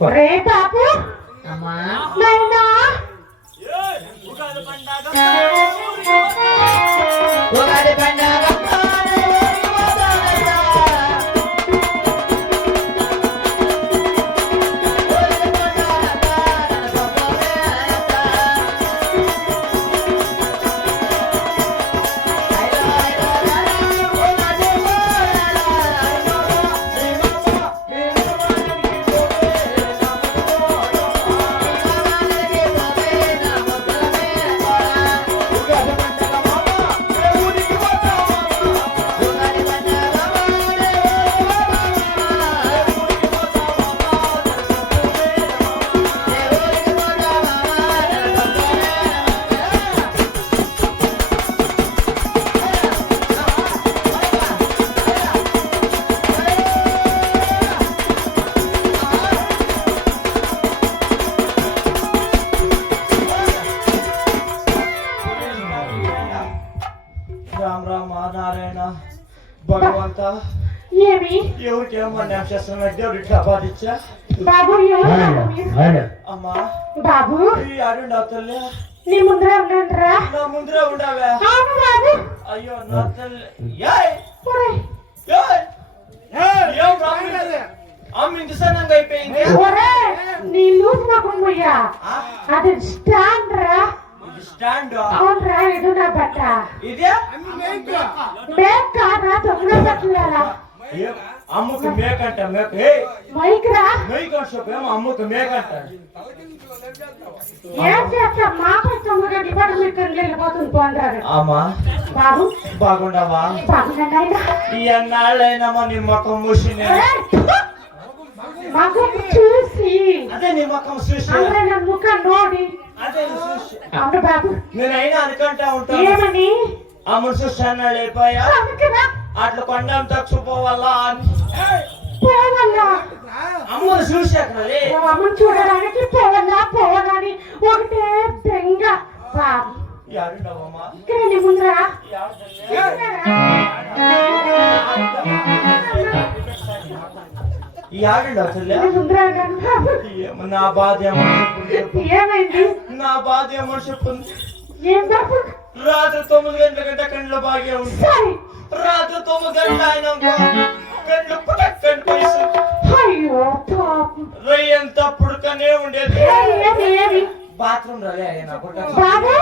రే బాబు అమ్మా నాయనా ఉగాది పండగ రామ్ రామ నారాయణ భగవంత ఏమి ఎవరికేమన్నా చేస్తున్నా దేవుడు ఇట్లా బాధించా బాబు అమ్మా బాబు ఆడుండా తల్లి నీ ముందర ఉండండిరా నా ముందరే ఉండవా అవును బాబు అయ్యో నా తల్లి ఏయ్ ఒరేయ్ ఏయ్ ఏం రాలేదు అమ్మ ఇంత సన్నంగా అయిపోయింది ఒరేయ్ నీ లూజ్ మొక్కయ్యా అది స్టాండ్ రా స్టాండ్ అవునరా ఇది నా బట్ట ఇదే మేక్ కాదా తొమ్మిది బట్టలేలా అమ్మకు మేకంట మేక మైక్ రా మేక ఏమో అమ్మకు మేకంట ఏం చేస్తా మాకు 9 గంటల పాటు మీకు వెళ్ళిపోతుంది పోండారు అమ్మా బాబు బాగుండవా బాగున్నాయినా ఈ అన్నాళ్ళైనా నీ ముఖం మూసి మగం చూసి అదే నీ ముఖం చూసి ಅಂದ್ರೆ ನನ್ನ ಮುಖ ನೋಡಿ అదే చూసి అవును బాబు నేనైనా అనుకుంటా ఉంటాను ఏమని అమ్మను చూసి అన్నాళ్ళు అయిపోయా అందుకనా అట్లా కొండం తక్కుపోవాలా అని పోవాలా అమ్మను చూసి అక్కడ అమ్మని చూడడానికి పోవాలా అని ఒకటే బెంగ బాబు యాడుండవమ్మా ఇక్కడ నీ ముందరా యాడుండవు తల్లి ముందరా నా బాధ ఏమైంది నా బాధ ఏమో చెప్పింది ఏం బాబు రాత్రి 9 గంటల గంట కండ్లు బాగా ఉంది సరే రాత్రి 9 గంటల అయినాక కండ్లు పుట్టకండి పైస అయ్యో పాపం రొయ్యంత పుడకనే ఉండేది ఏమి బాత్రూమ్ రలే అయినా బాబు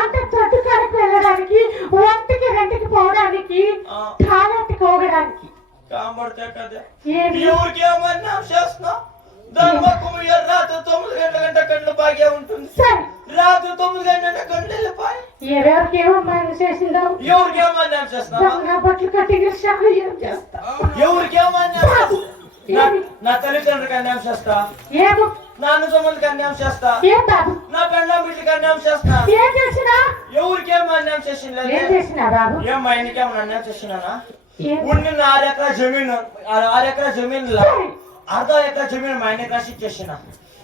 అంటే తొట్టు కాడకు వెళ్ళడానికి ఒంటికి రెండుకి పోవడానికి టాయిలెట్కి పోవడానికి కాంబడితే కదా ఏమి ఎవరికి ఏమన్నా చేస్తున్నా దాని మొక్కం రాత్రి 9 గంటల గంట కండ్లు బాగా ఉంటుంది సరే రాత్రి 9 గంటల కండ్లు వెళ్ళిపోయి ఎవరికి ఏమన్నా చేసిందో ఎవరికి ఏమన్నా చేస్తున్నా నా బట్టలు కట్టి ఏం చేస్తా ఎవరికి ఏమన్నా నా తల్లిదండ్రులకి అన్యాయం చేస్తా ఏమో నాన్న సొమ్ములకి అన్యాయం చేస్తా ఏం బాబు నా పెళ్ళ బిడ్డకి అన్యాయం చేస్తా ఏం చేసినా ఎవరికి ఏమో అన్యాయం చేసింది ఏం చేసినా బాబు ఏం మా ఆయనకి ఏమన్నా అన్యాయం చేసినానా ఏం? ఉండి 6 ఎకరా జమీన్ 6 ఎకరా జమీన్లో అర్ధ ఎకరా జమీన్ మా ఆయనకి రాసి ఇచ్చేసిన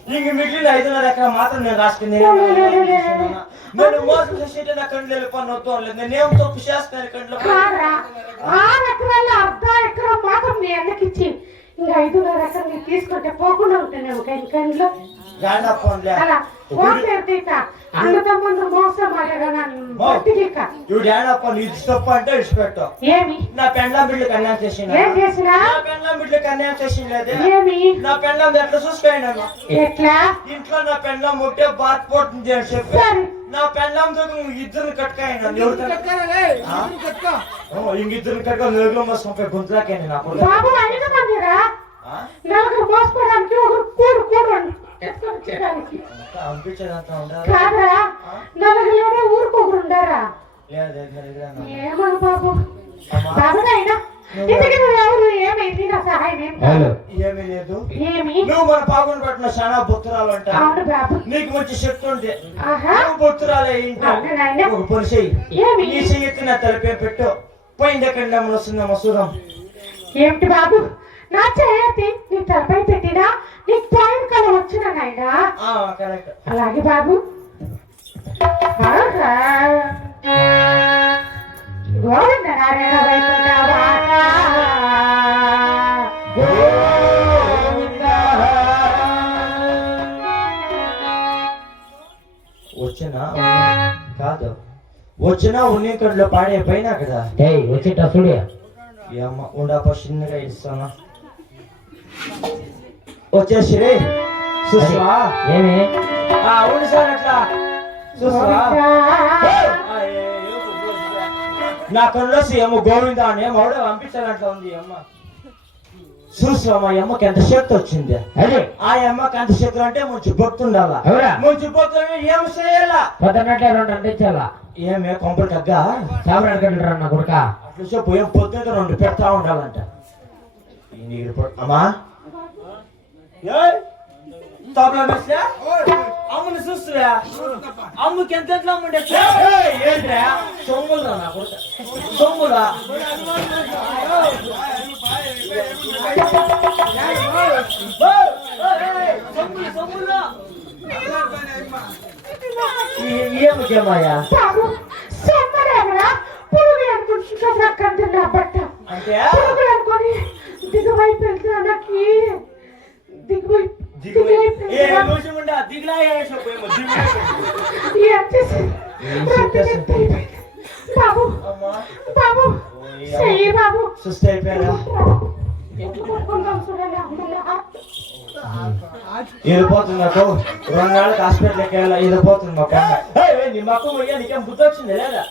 ఇంక మిగిలిన 5.5 ఎకరా మాత్రం నేను రాసుకుని నేను మోసం చేసేటే నా కండ్లు వెళ్ళిపోయి వద్దాం లేదు నేనేం తప్పు చేస్తాను కండ్లు కారా 6 ఎకరాలు అర్ధ ఎకరం మాత్రం మీ అన్నకి ఇచ్చి ఇంకా 5.5 ఎకరం నీకు తీసుకుంటే పోకుండా ఉంటాను కంట్లో అలా అన్నదమ్ముందు మోసం ఇవిడు ఏడప్ప నీ తప్పు అంటే ఇష్టపెట్టావు ఏమి నా పెండ్లం బిడ్డకి అన్యాయం చేసిన ఏం చేసినా నా పెండ్లం బిడ్డకి అన్యాయం చేసింది ఏమి నా పెండ్లం ఎట్లా చూసుకోండి ఎట్లా ఇంట్లో నా పెండ్లం ఒకటే బాధ పోతుంది అని చెప్పి సరే నా పెండ్లంతో ఇద్దరు కట్టుకాయన ఇంకిద్దరు కట్టుకో నలుగురు మోసం గుంతులాకైనా నా బాబు 5 మందిరా నలుగురు మోసుకోవడానికి ఒకరు కూడు కాదరా నలుగురులోనే ఊరుకోకరు ఉండారా ఏమను బాబు బాబు అయినా ఇంతకీ ఎవరు ఏమైంది నా సహాయం ఏమీ లేదు ఏమి నువ్వు మన పాపను పట్టిన చాలా భక్తురాలు అంట అవును బాబు నీకు మంచి శక్తి ఉంటే ఆహా నువ్వు భక్తురాలే ఇంట్లో ఒక పని చెయ్యి ఏమి నీ చెయ్యి నా తలపే పెట్టు పోయింది ఎక్కడ వస్తుందమ్మా చూద్దాం ఏమిటి బాబు నా చేయతి నీ తలపై పెట్టినా నీకు పాయింట్ కల వచ్చిన నాయనా కరెక్ట్ అలాగే బాబు గోవింద నారాయణ వైకుంఠ వచ్చినా కాదు వచ్చినా ఉన్ని కడులో పాడే పైన కదా వచ్చేట చూడు ఈ అమ్మ ఉండప చిన్నగా ఇస్తాను వచ్చేసి చూసావా ఏమి అవును సార్ అట్లా చూసావా నా కళ్ళు ఏమో గోవింద అని ఏమో ఆవిడ పంపించాలంట ఉంది ఈ అమ్మ చూసామా ఈ అమ్మకి ఎంత శక్తి వచ్చింది అదే ఆ అమ్మకి ఎంత శక్తి అంటే మంచి భక్తుండాలా అవునా మంచి భక్తులు ఏం చేయాలా పొద్దున్నట్టే 2 అందించాలా ఏమే కొంపలు తగ్గా సాంబ్రాణి కట్టరా నా కొడుక అట్లా చెప్పు ఏం పొద్దున 2 పెడతా ఉండాలంట అమ్మా తబలా మెస్లే అమ్మని చూస్తువా అమ్మకి ఎంత ఎట్లా అమ్ముండే ఏంట్రా సొమ్ములు నా కొడుక సొమ్ములా ఏమయ్యా అంటే సుస్థ అయిపోయారా వెళ్ళిపోతుంది నాకు 2 నెలలకు హాస్పిటల్కి వెళ్ళా వెళ్ళిపోతుంది మా పైన నీ మక్క పోయా నీకేం బుద్ధి వచ్చింది లేదా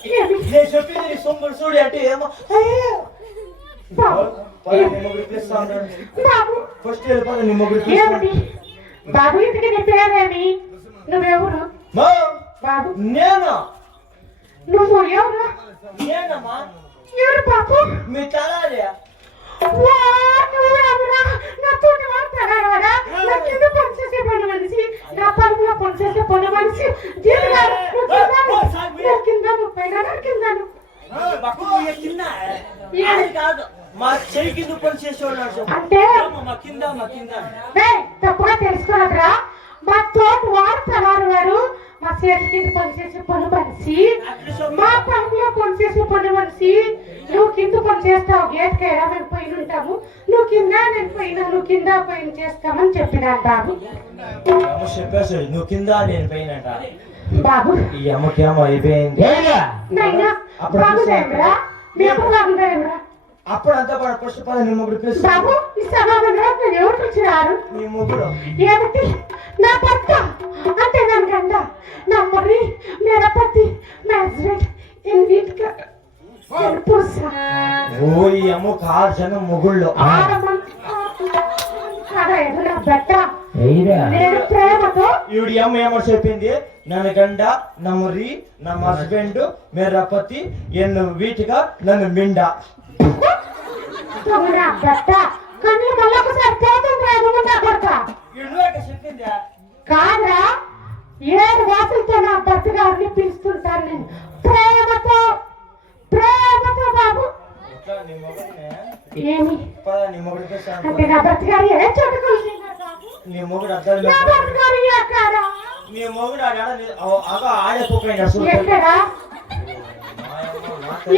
నేను చెప్పింది నీ సొమ్ముడు చూడి అంటే ఏమో ఫస్ట్ వెళ్ళిపోతా నీ ముగ్గురు బాబు ఇంటికి నీ పేరేమి నువ్వెవరు బాబు నేను నువ్వు ఎవరు నేనమ్మా ఎవరు బాబు మీ తలాలి మా చెయ్యి కింద పని చేసేవాళ్ళు అంటే మా కింద తప్పుగా తెలుసుకోనరా మా తోటి వాడు తలారు వాడు మా చేతి కింద పనిచేసే పని మనిషి మా పనిలో పనిచేసే పని మనిషి నువ్వు కింద పని చేస్తావు గేట్కి ఎలా మేము పైన ఉంటాము నువ్వు కింద నేను పైన నువ్వు కింద పైన చేస్తామని చెప్పినాను బాబు చెప్పేసి నువ్వు కింద నేను పైన బాబు ఈ అమ్మకేమో అయిపోయింది బాగుందా మీ అమ్మ బాగుందా అప్పుడు అంతా కూడా పుష్ప నీ ముగ్గురు బాబు ఈ సభలో ఎవరు వచ్చినారు నీ ముగ్గురు ఏమిటి నా భర్త అంటే నా గండ నా మర్రి మేర పతి నా హస్బెండ్ ఓ ఈ అమ్మ 6 జనం ముగ్గుళ్ళు నేను ప్రేమతో ఈవిడి అమ్మ ఏమో చెప్పింది నన్ను గండ నా ముర్రి నా హస్బెండ్ మేర పతి ఎన్ను వీటిగా నన్ను మిండ కాదా 7 వాసులతో నా భర్త గారిని పిలుస్తుంటాను నేను ప్రేమతో ప్రేమతో బాబు ఏమి అంటే నా భర్త గారు ఏ చదువుకుంటున్నారు నీ మొగుడు అర్థం నా భర్త గారు ఎక్కడ నీ మొగుడు ఆడపోయినా ఎక్కడా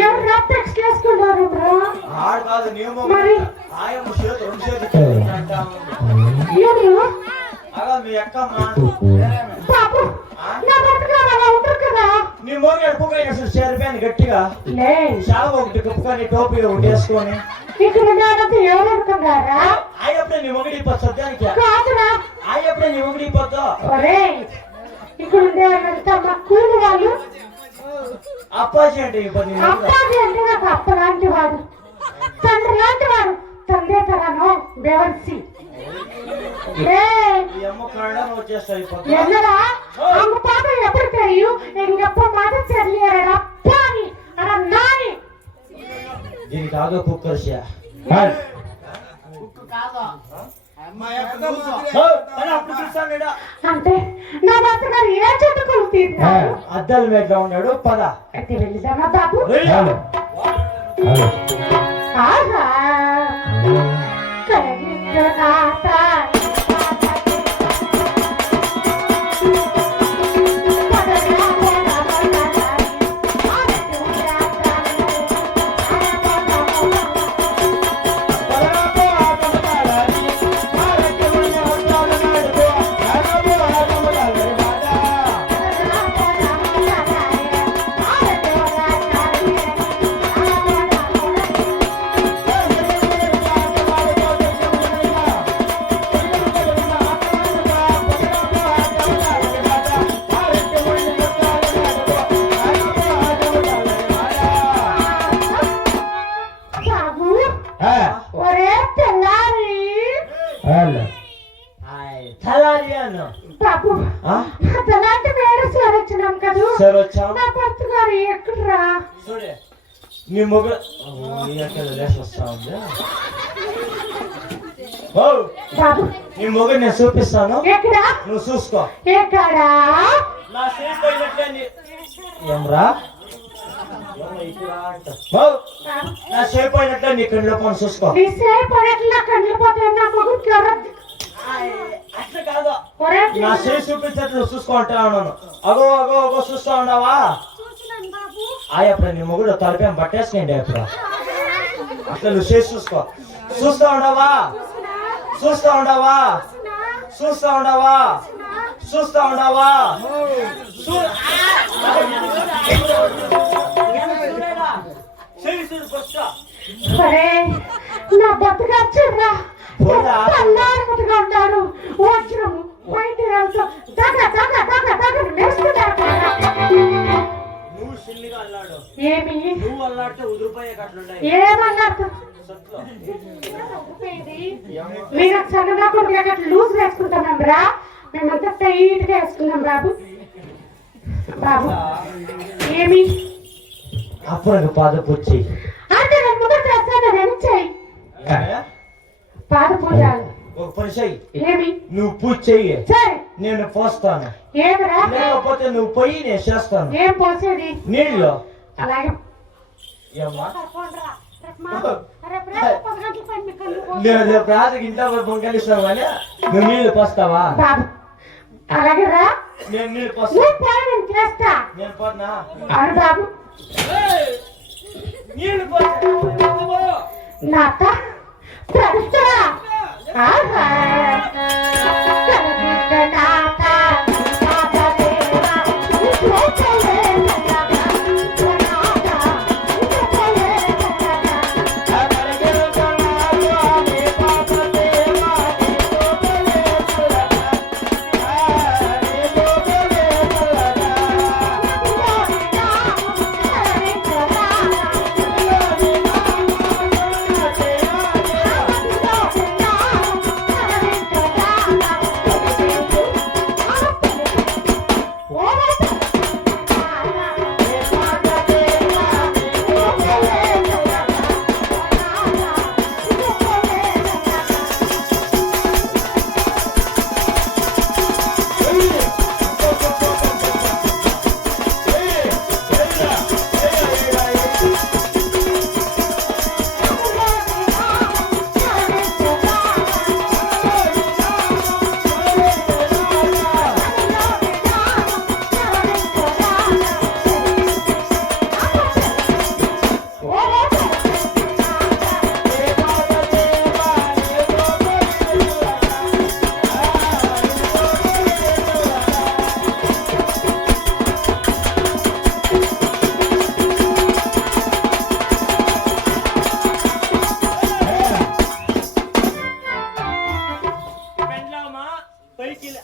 ఎవరు రాప్టెక్స్ చేసుకున్నారు ఆడు కాదు నీ మొగుడు మరి ఆయమ్మ చేతి 2 చేతులు ఎవరు అలా మీ అక్కమ్మ బాబు నా భర్త గారు అలా ఉంటారు కదా నీ మొగుడు ఎడుపుకైనా చేరిపోయాను గట్టిగా లే చాలా ఒకటి కప్పుకొని టోపీ ఒకటి వేసుకొని ఇక్కడ ఉండేదంతా ఎవరు అనుకున్నారా ఆయప్పుడే నీ మొగుడు ఇప్పుడు సద్యానికి కాదురా ఆయప్పుడే నీ మొగుడు ఇప్పుడు ఒరే ఇక్కడ ఉండేవాళ్ళంతా మా కూలి వాళ్ళు అప్పాజీ అంటే ఇప్పుడు అప్పాజీ అంటే నాకు అప్ప లాంటి వాడు తండ్రి లాంటి వాడు తండ్రి తరను బెవర్సి ఈ అమ్మ కన్నడం వచ్చేస్తాయి என்னடா அவங்க பாப்பா எப்படி தெரியும் எங்க அப்பா மாதிரி தெரியறடா பாவி அட நானி దీనికి ఆగో కుక్కర్షియా అంటే నా భర్త గారు ఏ చెట్టుకులు తీర్చారు అద్దాల మీద ఉన్నాడు పద అయితే వెళ్ళిదామా బాబు ఆహా కరిగినాత అలాంటి వేరే సార్ వచ్చినాం కదా సరే వచ్చాం నా భర్త గారు ఎక్కడరా చూడే నీ మొగుడు ఎక్కడ లేచి వస్తా ఉంది ఓ బాబు నీ మొగుడు నేను చూపిస్తాను ఎక్కడా నువ్వు చూసుకో ఎక్కడా నా సేపు పోయినట్లే ఏమరా నా సేపు అయినట్లే నీ కళ్ళు పని చూసుకో నీ సేపు పడట్లా కళ్ళు పోతే నా మొగుడికి అట్లా కాదు నా చేయి చూపించట్లు చూసుకో అంటా ఉన్నాను అగో అగో అగో చూస్తా ఉన్నావా అప్పుడు నీ మొగుడు తలపేం పట్టేసుకోండి అప్పుడు అట్లా నువ్వు చేసి చూసుకో చూస్తా ఉండవా చూస్తా ఉండవా చూస్తా ఉండవా చూస్తా ఉండవా సరే నా బతుగా చూడరా అల్లారుగా ఉన్నారు వచ్చినాము బయట వెళ్తాం దగ్గర దగ్గర దగ్గర దగ్గర నేర్చుకుంటారు నువ్వు సిల్లిగా అల్లాడు ఏమి నువ్వు అల్లాడితే ఉదిరిపోయే అట్లుంటాయి ఏమన్నారు మీరు సన్నగా కొద్దిగా అట్లా లూజ్ వేసుకుంటాం రా మేమంతా టైట్ గా వేసుకున్నాం బాబు బాబు ఏమి అప్పుడు పాద పూజ చెయ్యి అంటే నేను ముందు చేస్తాను నేను చెయ్యి పాద పూజ ఒక పని చెయ్యి ఏమి నువ్వు పూజ చెయ్యి సరే నేను పోస్తాను ఏమరా లేకపోతే నువ్వు పోయి నేను చేస్తాను ఏం పోసేది నీళ్ళు అలాగే ఏమ్మా బాబు నేను రాజుకి ఇంట్లో పొంగలిస్తాను కానీ నువ్వు నీళ్ళు పోస్తావా అలాగే రా నేను నీళ్ళు పోస్తా నేను చేస్తా నేను పోతున్నా అరు బాబు నీళ్ళు పోస్తా నాత ప్రస్తురా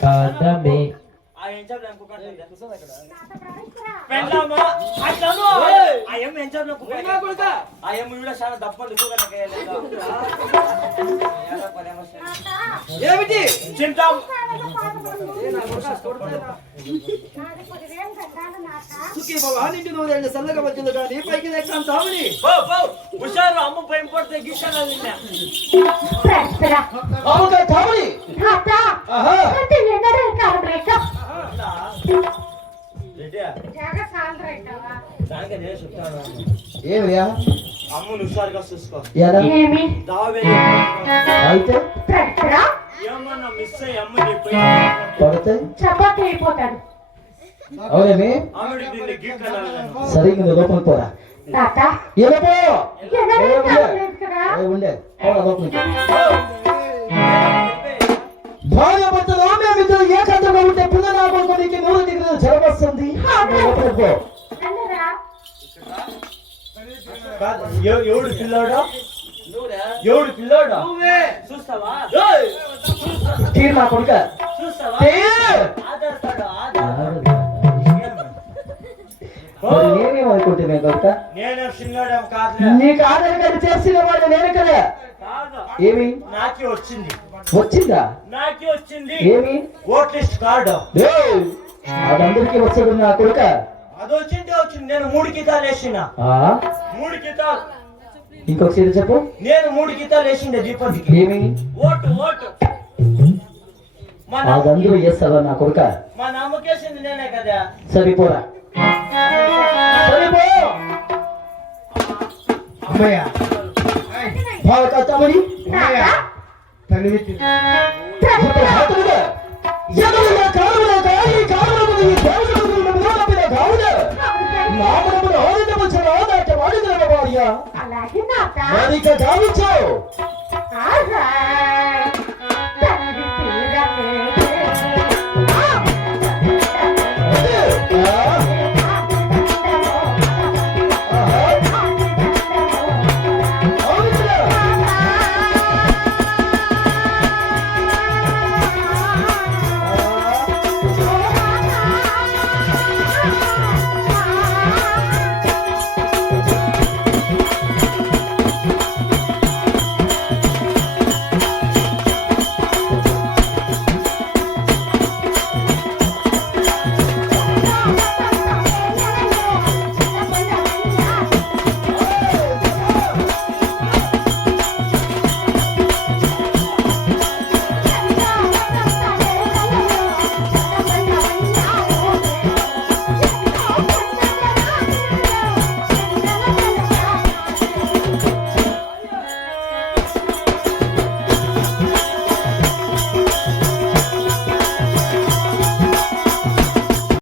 కాదమే ఏమిటి చింతా సల్లగా వచ్చింది కానీ పైకి ఎక్కాం తామని హుషారు అమ్మ పైన పడితే గిష్టాలు తామని ఏమియా అమ్మ హుషారుగా చూసుకో ఏమి దావే అయితే ఏమన్నా మిస్ అయ్యి అమ్మని పడితే చపాతి అయిపోతాడు అవునేమి ఆవిడ దీన్ని గీకనాలి సరిగ్గా లోపల పోరా నాత ఏలపో కదా ఉండే భార్య భర్తలు మేమిద్దరు ఏకాంతంగా ఉంటే పిల్లలు ఆడుకోనికి 3 డిగ్రీలు జ్వరం వస్తుంది లోపలికి పో ఎవడు పిల్లోడు ఎవడు పిల్లోడు చూస్తావా తీరు మా కొడుక చూస్తావా ఆధారతాడు నేనేమనుకుంటున్నా కొడుక నేనే పిల్లోడేం కాదు నీకు ఆధార్ కార్డు చేసిన వాడు నేను కదా కాదు ఏమి నాకే వచ్చింది వచ్చిందా? నాకే వచ్చింది ఏమి? Vote list card. ఏయ్, అదందరికీ వచ్చేది నా కొడుక. అది వచ్చింది. నేను 3 గీతాలు వేసిన. 3 గీతాలు. ఇంకొక సీట్ చెప్పు. నేను 3 గీతాలు వేసిండే దీపతికి. ఏమి? ఓటు. అదందరూ చేస్తావా నా కొడుక? మా నమ్మకేసింది నేనే కదా. సరిపోరా, సరిపో. అమ్మయ్య బాగా కష్టపడి అమ్మయ్య తల్లి కాలంలో